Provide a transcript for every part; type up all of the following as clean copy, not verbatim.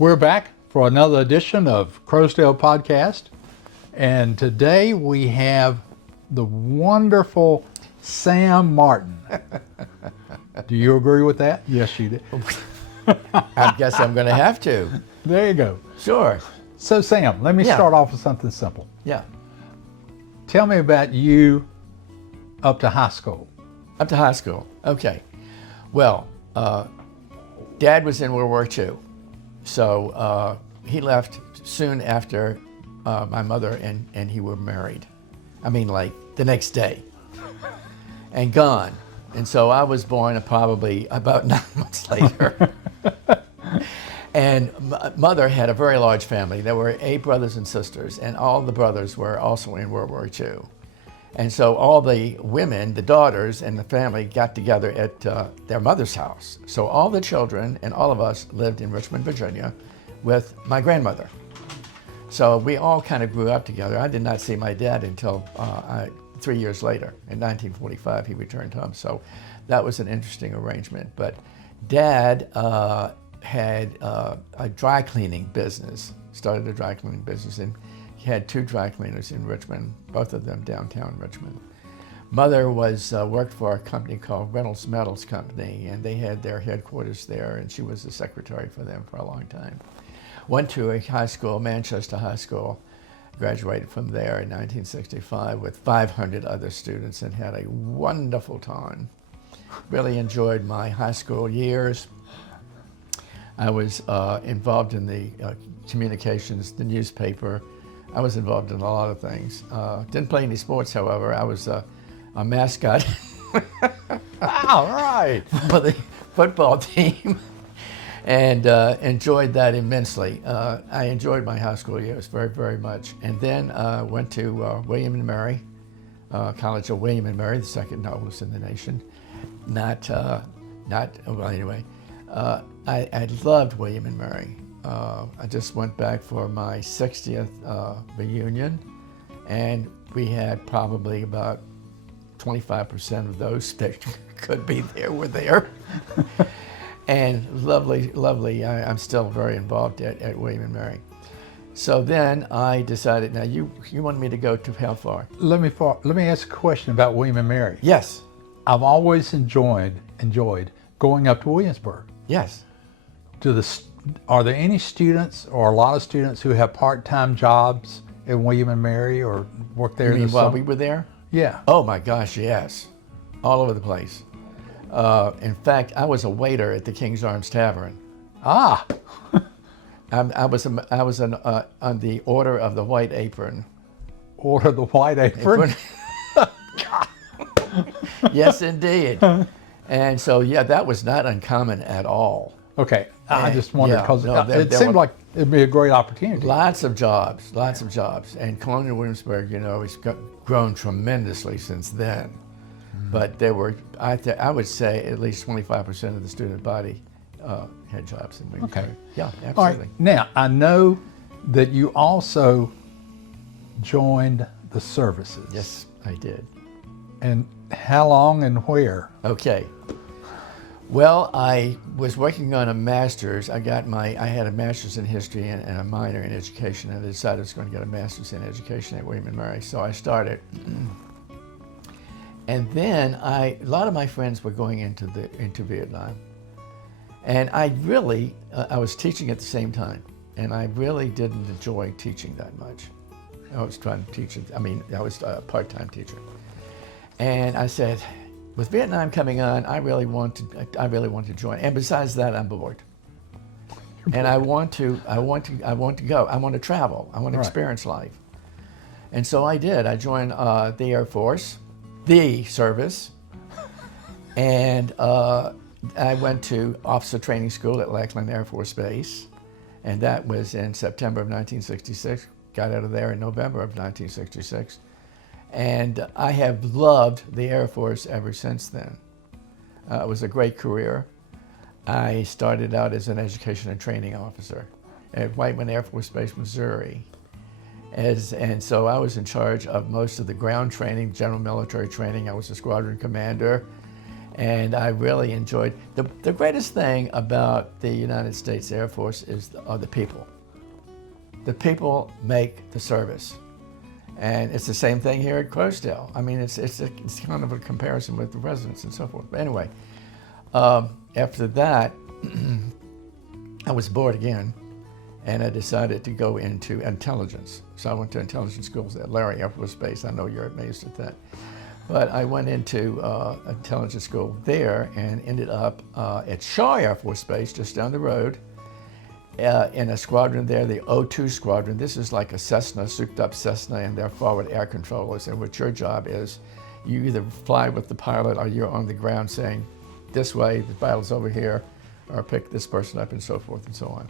We're back for another edition of Crowsdale Podcast, and today we have the wonderful Sam Martin. Do you agree with that? Yes, you do. I guess I'm going to have to. There you go. Sure. So Sam, let me start off with something simple. Yeah. Tell me about you up to high school. Up to high school. Okay. Well, Dad was in World War II. So he left soon after my mother and he were married. I mean, like the next day, and gone. And so I was born probably about 9 months later. And mother had a very large family. There were 8 brothers and sisters, and all the brothers were also in World War II. And so all the women, the daughters and the family got together at their mother's house. So all the children and all of us lived in Richmond, Virginia with my grandmother. So we all kind of grew up together. I did not see my dad until 3 years later. In 1945, he returned home. So that was an interesting arrangement. But Dad had a dry cleaning business, started a dry cleaning business, and he had 2 dry cleaners in Richmond, both of them downtown Richmond. Mother was worked for a company called Reynolds Metals Company, and they had their headquarters there, and she was the secretary for them for a long time. Went to a high school, Manchester High School, graduated from there in 1965 with 500 other students and had a wonderful time. Really enjoyed my high school years. I was involved in the communications, the newspaper. I was involved in a lot of things. Didn't play any sports, however. I was a mascot All right. for the football team and enjoyed that immensely. I enjoyed my high school years very, very much. And then went to William and Mary, College of William and Mary, the second oldest in the nation. Well, anyway, I loved William and Mary. I just went back for my 60th reunion, and we had probably about 25% of those that could be there were there. And lovely. I'm still very involved at William and Mary. So then I decided, now you wanted me to go to how far? Let me ask a question about William and Mary. Yes. I've always enjoyed going up to Williamsburg. Yes. Are there any students or a lot of students who have part-time jobs at William and Mary or work there? You mean while we were there? Yeah. Oh my gosh, yes. All over the place. In fact, I was a waiter at the King's Arms Tavern. Ah. I was on the Order of the White Apron. Order of the White Apron? Yes, indeed. And so, yeah, that was not uncommon at all. Okay, I just wondered because it there seemed were like it'd be a great opportunity. Lots of jobs. And Colonial Williamsburg, has grown tremendously since then. But there were, I would say, at least 25% of the student body had jobs in Williamsburg. Okay. Yeah, absolutely. All right. Now, I know that you also joined the services. Yes, I did. And how long and where? Okay. Well, I was working on a master's. I had a master's in history and a minor in education, and I decided I was going to get a master's in education at William and Mary. So I started. And then a lot of my friends were going into Vietnam. And I was teaching at the same time, and I really didn't enjoy teaching that much. I was trying to teach, I was a part-time teacher. And I said, with Vietnam coming on, I really want to join. And besides that, I'm bored. And I want to go. I want to travel. I want to experience life. And so I did. I joined the Air Force, the service, and I went to officer training school at Lackland Air Force Base, and that was in September of 1966. Got out of there in November of 1966. And I have loved the Air Force ever since then. It was a great career. I started out as an education and training officer at Whiteman Air Force Base, Missouri. And so I was in charge of most of the ground training, general military training. I was a squadron commander. And I really enjoyed, the greatest thing about the United States Air Force are the people. The people make the service. And it's the same thing here at Crowsdale. I mean, it's kind of a comparison with the residents and so forth. But anyway, after that, I was bored again, and I decided to go into intelligence. So I went to intelligence schools at Larry Air Force Base. I know you're amazed at that. But I went into intelligence school there and ended up at Shaw Air Force Base, just down the road, in a squadron there, the O2 squadron. This is like a Cessna, souped up Cessna, and they're forward air controllers. And what your job is, you either fly with the pilot or you're on the ground saying, this way, the pilot's over here, or pick this person up, and so forth and so on.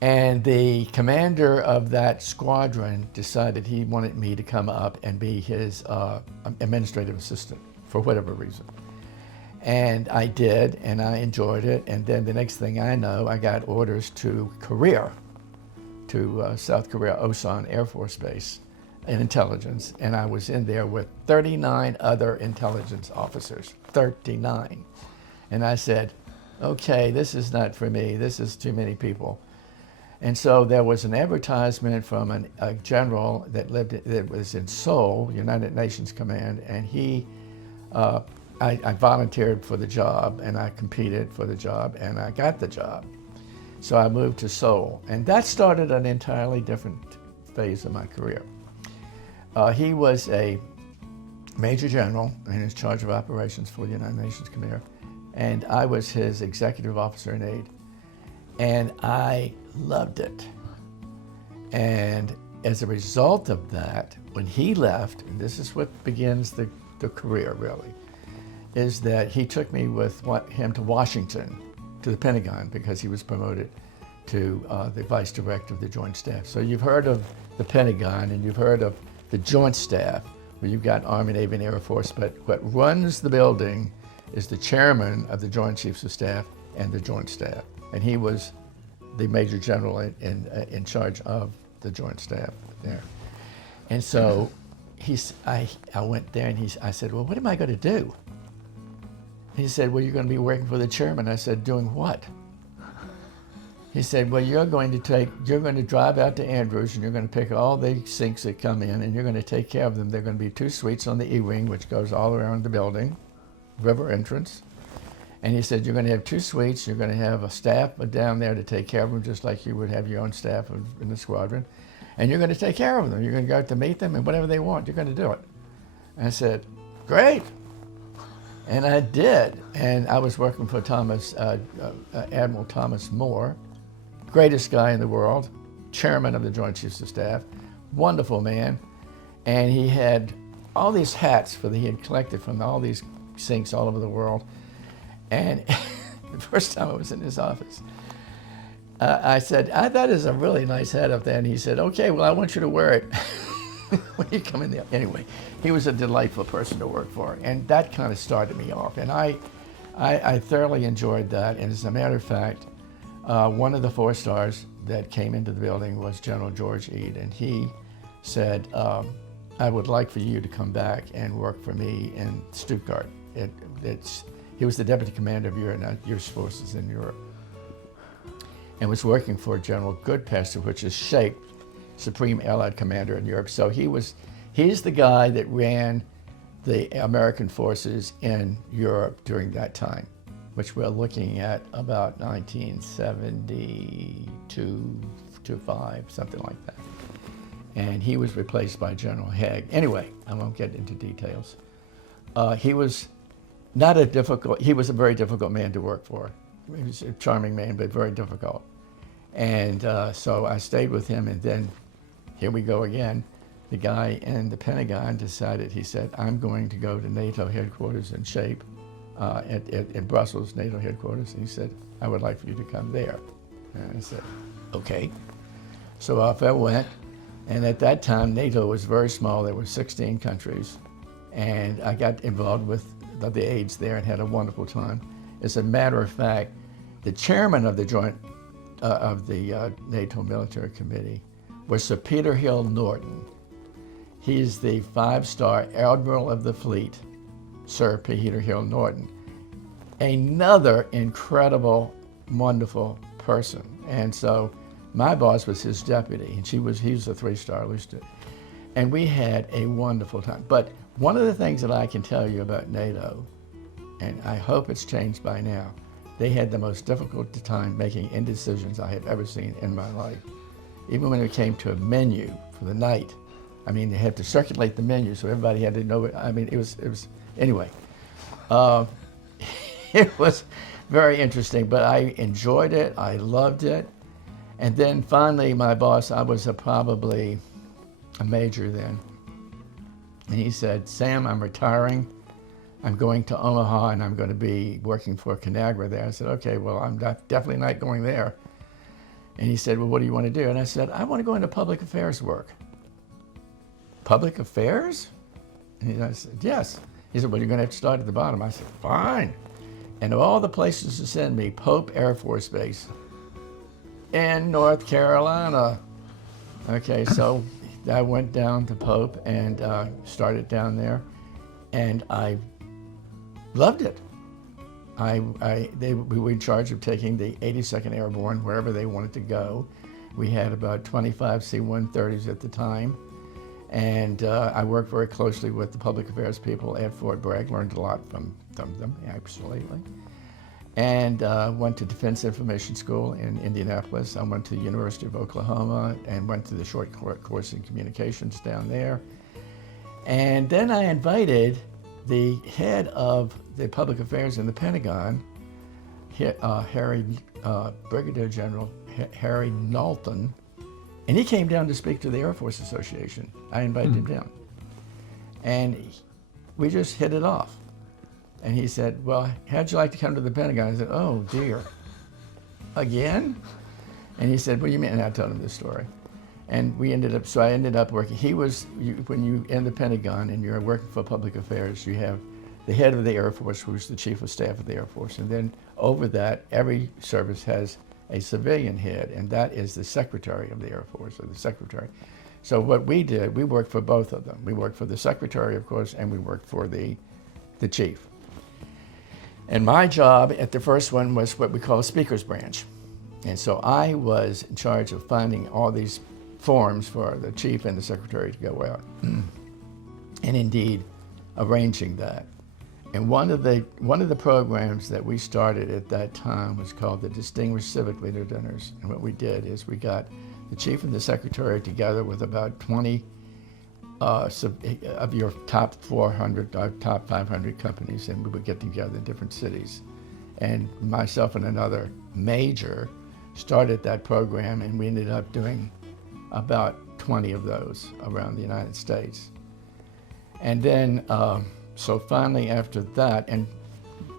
And the commander of that squadron decided he wanted me to come up and be his administrative assistant for whatever reason. And I did, and I enjoyed it. And then the next thing I know, I got orders to Korea, to South Korea, Osan Air Force Base in intelligence. And I was in there with 39 other intelligence officers, 39. And I said, okay, this is not for me. This is too many people. And so there was an advertisement from a general that was in Seoul, United Nations Command, and I volunteered for the job, and I competed for the job, and I got the job. So I moved to Seoul, and that started an entirely different phase of my career. He was a major general and in charge of operations for the United Nations Command, and I was his executive officer and aide. And I loved it. And as a result of that, when he left, and this is what begins the career really, is that he took me with him to Washington, to the Pentagon, because he was promoted to the vice director of the Joint Staff. So you've heard of the Pentagon and you've heard of the Joint Staff, where you've got Army, Navy, and Air Force, but what runs the building is the chairman of the Joint Chiefs of Staff and the Joint Staff. And he was the major general in charge of the Joint Staff there. And so I went there and I said, well, what am I going to do? He said, well, you're going to be working for the chairman. I said, doing what? He said, well, you're going to drive out to Andrews and you're going to pick all the sinks that come in and you're going to take care of them. There are going to be 2 suites on the E-wing, which goes all around the building, river entrance. And he said, you're going to have 2 suites, you're going to have a staff down there to take care of them, just like you would have your own staff in the squadron. And you're going to take care of them. You're going to go out to meet them, and whatever they want, you're going to do it. And I said, great. And I did. And I was working for Admiral Thomas Moore, greatest guy in the world, chairman of the Joint Chiefs of Staff, wonderful man. And he had all these hats he had collected from all these sinks all over the world. And the first time I was in his office, I said, that is a really nice hat up there. And he said, okay, well, I want you to wear it when you come in there. Anyway, he was a delightful person to work for. And that kind of started me off. And I thoroughly enjoyed that. And as a matter of fact, one of the 4 stars that came into the building was General George Eade. And he said, I would like for you to come back and work for me in Stuttgart. He was the deputy commander of your forces in Europe, and was working for General Goodpaster, which is SHAPE, Supreme Allied Commander in Europe. So he's the guy that ran the American forces in Europe during that time, which we're looking at about 1972 to 5, something like that. And he was replaced by General Haig. Anyway, I won't get into details. He was a very difficult man to work for. He was a charming man, but very difficult. And so I stayed with him, and then here we go again. The guy in the Pentagon decided, he said, I'm going to go to NATO headquarters in SHAPE, in Brussels, NATO headquarters. And he said, I would like for you to come there. And I said, okay. So off I went. And at that time, NATO was very small. There were 16 countries. And I got involved with the aides there and had a wonderful time. As a matter of fact, the chairman of the NATO Military Committee was Sir Peter Hill Norton. He's the 5-star Admiral of the Fleet, Sir Peter Hill Norton. another incredible, wonderful person. And so my boss was his deputy, and he was a 3-star lieutenant. And we had a wonderful time. But one of the things that I can tell you about NATO, and I hope it's changed by now, they had the most difficult time making indecisions I have ever seen in my life. Even when it came to a menu for the night, I mean, they had to circulate the menu, so everybody had to know it. I mean, it was anyway. It was very interesting, but I enjoyed it, I loved it. And then finally, my boss, I was probably a major then, and he said, Sam, I'm retiring. I'm going to Omaha, and I'm going to be working for Conagra there. I said, okay, well, I'm definitely not going there. And he said, well, what do you want to do? And I said, I want to go into public affairs work. Public affairs? And I said, yes. He said, well, you're going to have to start at the bottom. I said, fine. And of all the places to send me, Pope Air Force Base in North Carolina. Okay, so I went down to Pope and started down there, and I loved it. We were in charge of taking the 82nd Airborne wherever they wanted to go. We had about 25 C-130s at the time, and I worked very closely with the public affairs people at Fort Bragg, learned a lot from them, absolutely. And went to Defense Information School in Indianapolis. I went to the University of Oklahoma and went to the short course in communications down there. And then I invited the head of the public affairs in the Pentagon, Brigadier General Harry Knowlton, and he came down to speak to the Air Force Association. I invited him down. And we just hit it off. And he said, well, how'd you like to come to the Pentagon? I said, oh dear, again? And he said, what do you mean? And I told him this story. And I ended up working. When you're in the Pentagon and you're working for public affairs, you have the head of the Air Force, who's the chief of staff of the Air Force. And then over that, every service has a civilian head, and that is the secretary of the Air Force, or the secretary. So what we did, we worked for both of them. We worked for the secretary, of course, and we worked for the chief. And my job at the first one was what we call a speaker's branch. And so I was in charge of finding all these forms for the chief and the secretary to go out, and indeed arranging that. And one of the programs that we started at that time was called the Distinguished Civic Leader Dinners. And what we did is we got the chief and the secretary together with about 20 of your top 400, or top 500 companies, and we would get together in different cities. And myself and another major started that program, and we ended up doing about 20 of those around the United States. And then, so finally after that, and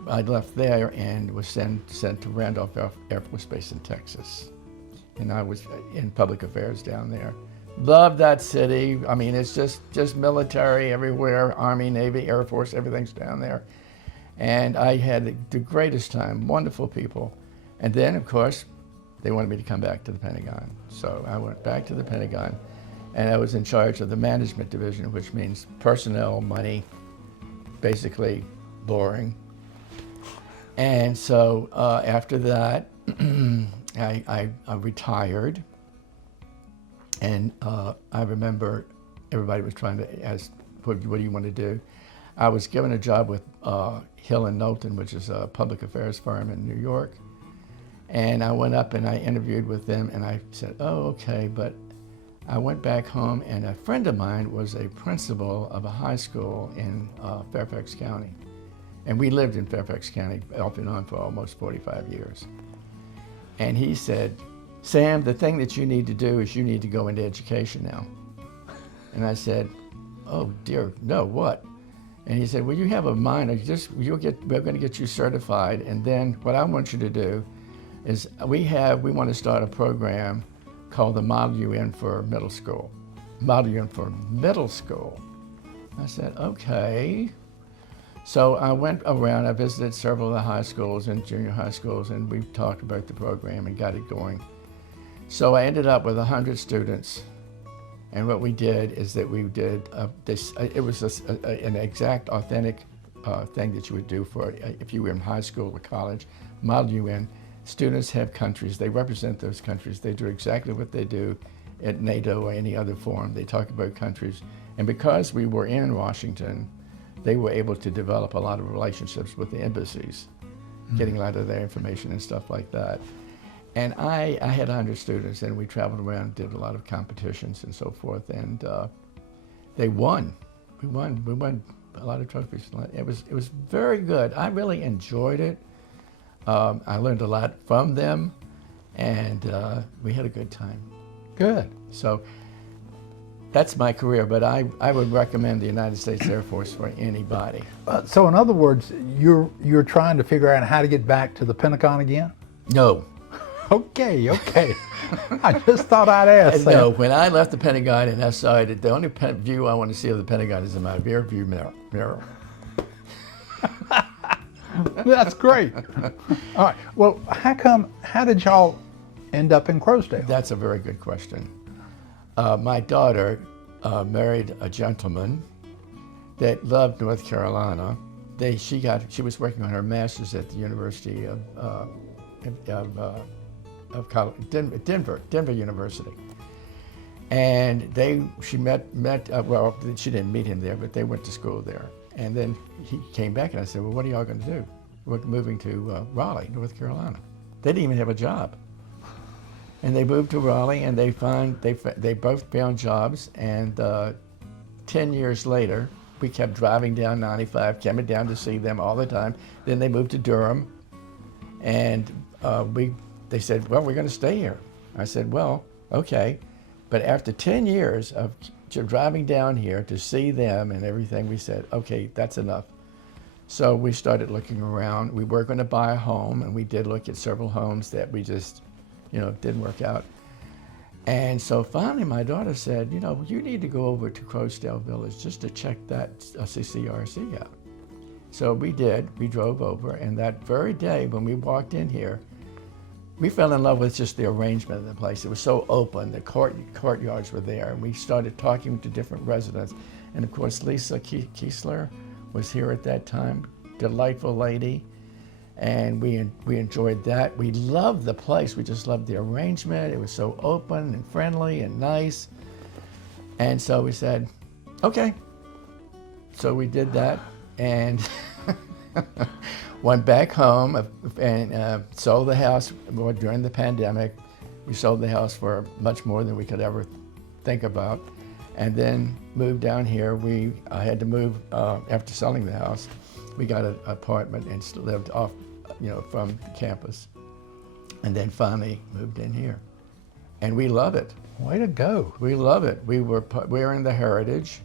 I left there and was sent to Randolph Air Force Base in Texas. And I was in public affairs down there. Love that city. I mean, it's just military everywhere, Army, Navy, Air Force, everything's down there. And I had the greatest time, wonderful people. And then, of course, they wanted me to come back to the Pentagon. So I went back to the Pentagon, and I was in charge of the management division, which means personnel, money, basically boring. And so after that, I retired. And I remember everybody was trying to ask, what do you want to do? I was given a job with Hill & Knowlton, which is a public affairs firm in New York. And I went up and I interviewed with them, and I said, oh, okay. But I went back home, and a friend of mine was a principal of a high school in Fairfax County. And we lived in Fairfax County off and on for almost 45 years. And he said, Sam, the thing that you need to do is you need to go into education now. And I said, oh dear, no, what? And he said, well, you have a minor, we're going to get you certified, and then what I want you to do is we want to start a program called the Model UN for Middle School. Model UN for Middle School. I said, okay. So I went around, I visited several of the high schools and junior high schools, and we talked about the program and got it going. So I ended up with 100 students, and what we did is that we did it was an exact, authentic thing that you would do for if you were in high school or college. Model UN. Students have countries. They represent those countries. They do exactly what they do at NATO or any other forum. They talk about countries. And because we were in Washington, they were able to develop a lot of relationships with the embassies, getting a lot of their information and stuff like that. And I had 100 students, and we traveled around, did a lot of competitions and so forth, and they won. We won a lot of trophies. It was very good. I really enjoyed it. I learned a lot from them, and we had a good time. Good. So that's my career, but I would recommend the United States Air Force for anybody. So in other words, you're trying to figure out how to get back to the Pentagon again? No. Okay. I just thought I'd ask that. No, when I left the Pentagon and I saw it, the only view I want to see of the Pentagon is in my rear view mirror. That's great. All right. Well, how did y'all end up in Crowsdale? That's a very good question. My daughter married a gentleman that loved North Carolina. She was working on her master's at the University of Denver University. And she met well, she didn't meet him there, but they went to school there. And then he came back and I said, well, what are y'all going to do? We're moving to Raleigh, North Carolina. They didn't even have a job. And they moved to Raleigh, and they both found jobs. And 10 years later, we kept driving down 95, coming down to see them all the time. Then they moved to Durham, and they said, well, we're going to stay here. I said, well, okay. But after 10 years of driving down here to see them and everything, we said, okay, that's enough. So we started looking around. We were going to buy a home, and we did look at several homes that we just, didn't work out. And so finally my daughter said, you need to go over to Crowsdale Village just to check that CCRC out. So we did. We drove over, and that very day when we walked in here, we fell in love with just the arrangement of the place. It was so open. The courtyards were there, and we started talking to different residents. And of course, Lisa Kiesler was here at that time, delightful lady, and we enjoyed that. We loved the place. We just loved the arrangement. It was so open and friendly and nice. And so we said, okay. So we did that, and went back home and sold the house during the pandemic. We sold the house for much more than we could ever think about, and then moved down here. I had to move after selling the house. We got an apartment and lived off, from the campus, and then finally moved in here, and we love it. Way to go! We love it. We were in the Heritage,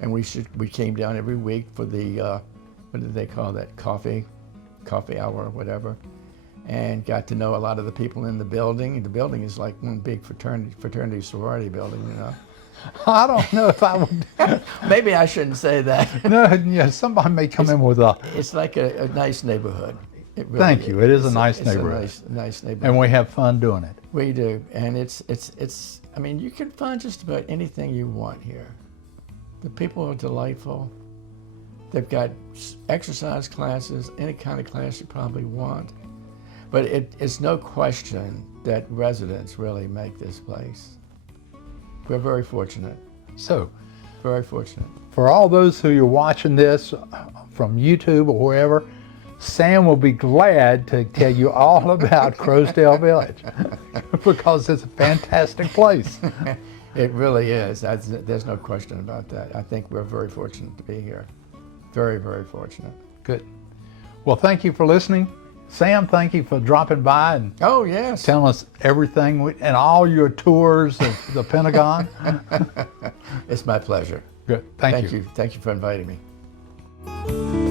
and we came down every week for the what did they call that, coffee hour or whatever, and got to know a lot of the people in the building. The building is like one big fraternity sorority building, I don't know if I would. Maybe I shouldn't say that. No, somebody may come in with a. It's like a nice neighborhood. It really Thank you. It is a nice neighborhood. It's a nice neighborhood. And we have fun doing it. We do, and it's. I mean, you can find just about anything you want here. The people are delightful. They've got exercise classes, any kind of class you probably want. But it's no question that residents really make this place. We're very fortunate. So, very fortunate. For all those who are watching this from YouTube or wherever, Sam will be glad to tell you all about Crowsdale Village because it's a fantastic place. It really is. There's no question about that. I think we're very fortunate to be here. Very, very fortunate. Good. Well, thank you for listening. Sam, thank you for dropping by and oh, yes, telling us everything and all your tours of the Pentagon. It's my pleasure. Good. Thank you. Thank you for inviting me.